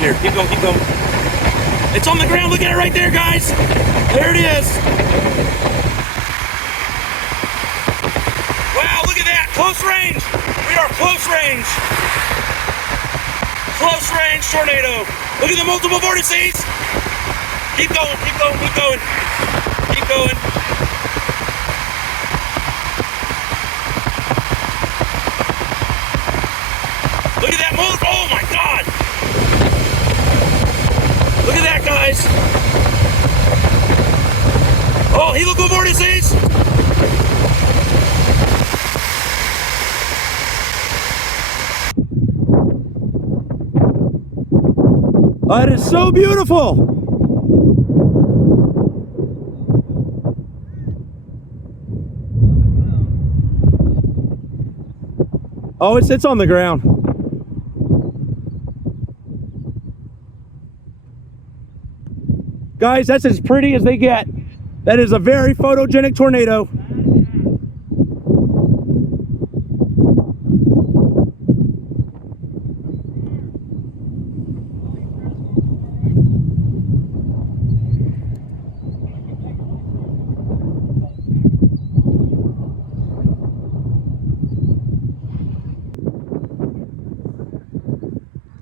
here. Keep going, keep going. It's on the ground. Look at it right there, guys. There it is. Wow, look at that. Close range. We are close range. Close range tornado. Look at the multiple vortices. Keep going, keep going, keep going. Keep going. Look at that move. Oh my God. Look at that, guys. Oh, helical vortices. That is so beautiful. Oh, it sits on the ground. Guys, that's as pretty as they get. That is a very photogenic tornado.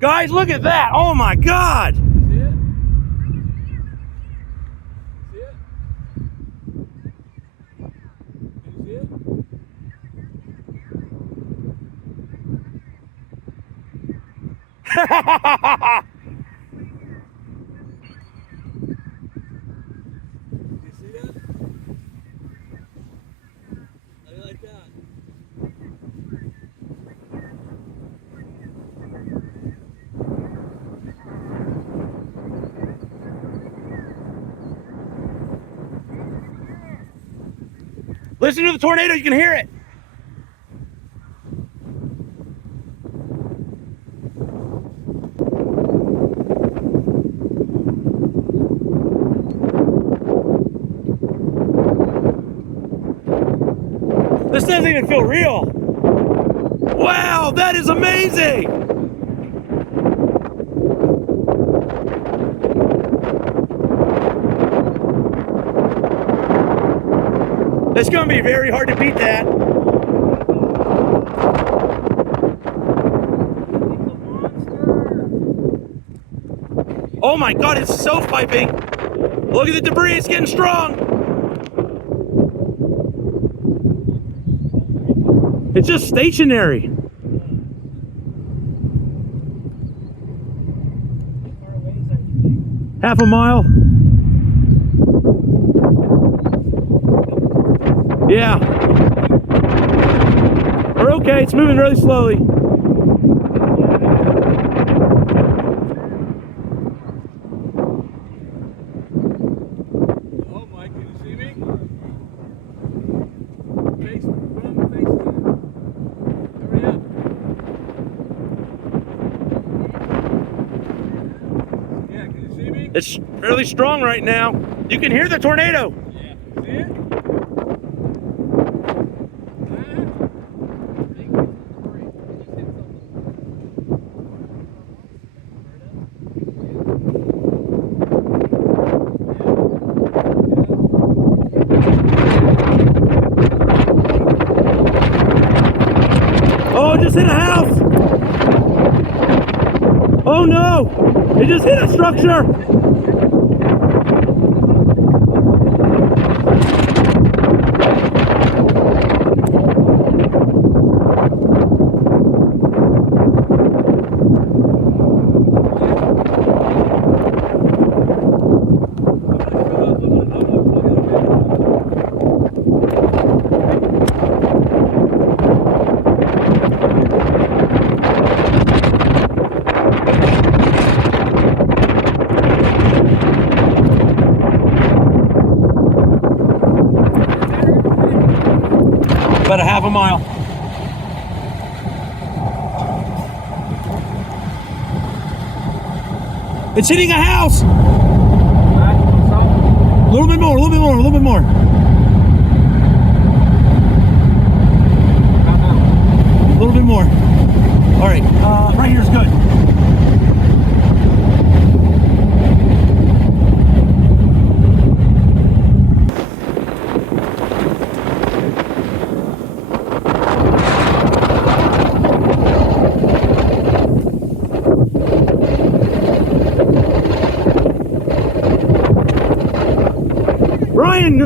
Guys, look at that. Oh my God. You see that? How do you like that? Listen to the tornado, you can hear it. This doesn't even feel real. Wow, that is amazing. It's gonna be very hard to beat that. Oh my God, it's self-piping. Look at the debris, it's getting strong. It's just stationary. Half a mile. Yeah. We're okay, it's moving really slowly. Oh, Mike, can you see me? Face, hurry up. Yeah, can you see me? It's fairly strong right now. You can hear the tornado. Yeah. See it? Oh, it just hit a house. Oh no, it just hit a structure. About a half a mile. It's hitting a house. A little bit more, a little bit more, a little bit more. A little bit more. All right, right here is good.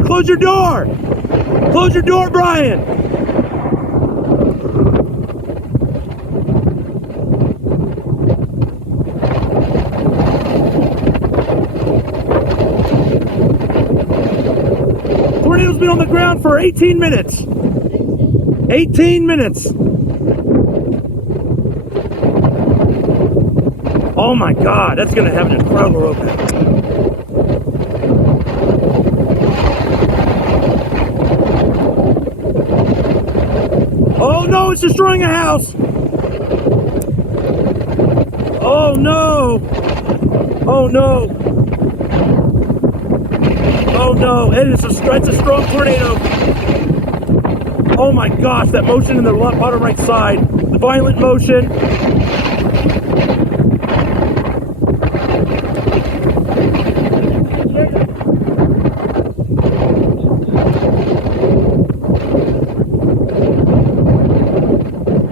Close your door. Close your door, Brian. Tornado's been on the ground for 18 minutes. 18 minutes. Oh my God, that's gonna have an incredible road map. Oh no, it's destroying a house. Oh no. Oh no. Oh no, it's a strong tornado. Oh my gosh, that motion in the bottom right side. The violent motion.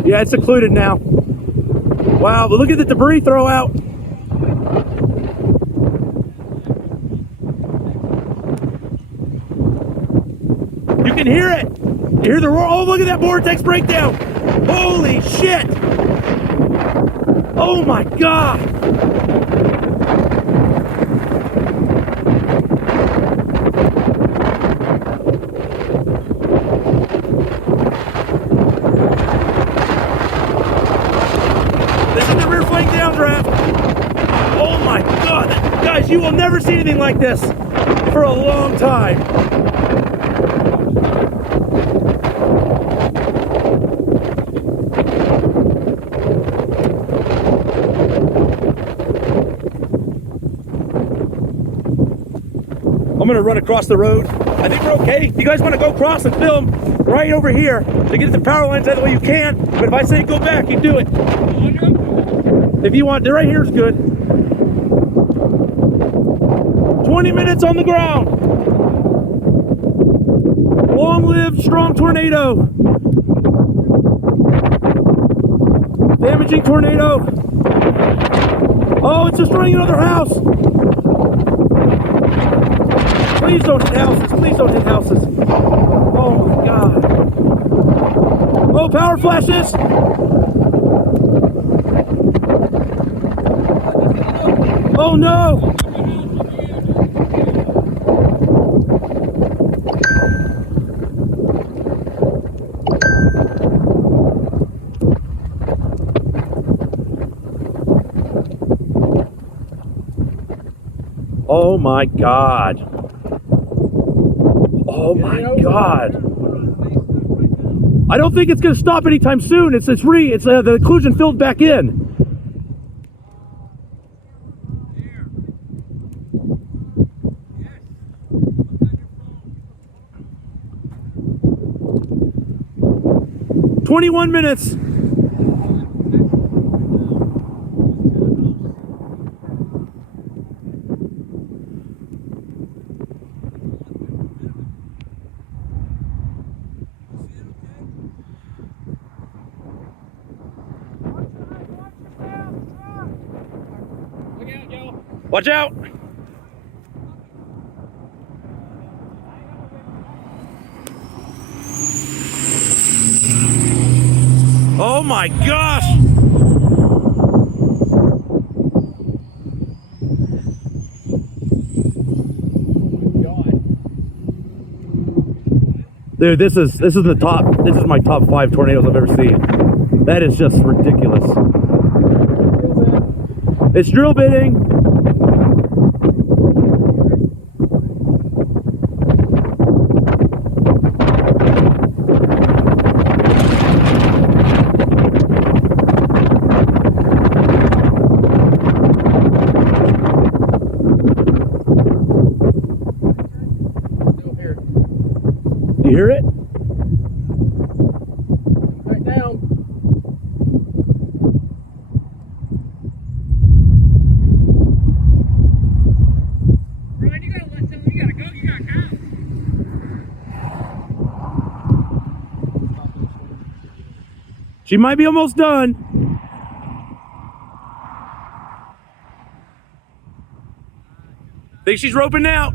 Yeah, it's occluded now. Wow, but look at the debris throw out. You can hear it. You hear the roar. Oh, look at that vortex breakdown. Holy shit. Oh my God. This is the rear flank downdraft. Oh my God. Guys, you will never see anything like this for a long time. I'm gonna run across the road. I think we're okay. If you guys want to go across and film right over here to get the power lines out of the way you can, but if I say go back, you do it. If you want, right here is good. 20 minutes on the ground. Long live strong tornado. Damaging tornado. Oh, it's destroying another house. Please don't hit houses. Please don't hit houses. Oh my God. Oh, power flashes. Oh no. Oh my God. Oh my God. I don't think it's going to stop anytime soon. It's the occlusion filled back in. Yes. 21 minutes. Watch out! Oh my gosh! Dude, this is the top. This is my top 5 tornadoes I've ever seen. That is just ridiculous. It's drill bitting. You hear it? Right down. Brian, you gotta let someone, you gotta go, you gotta count. She might be almost done. Think she's roping out.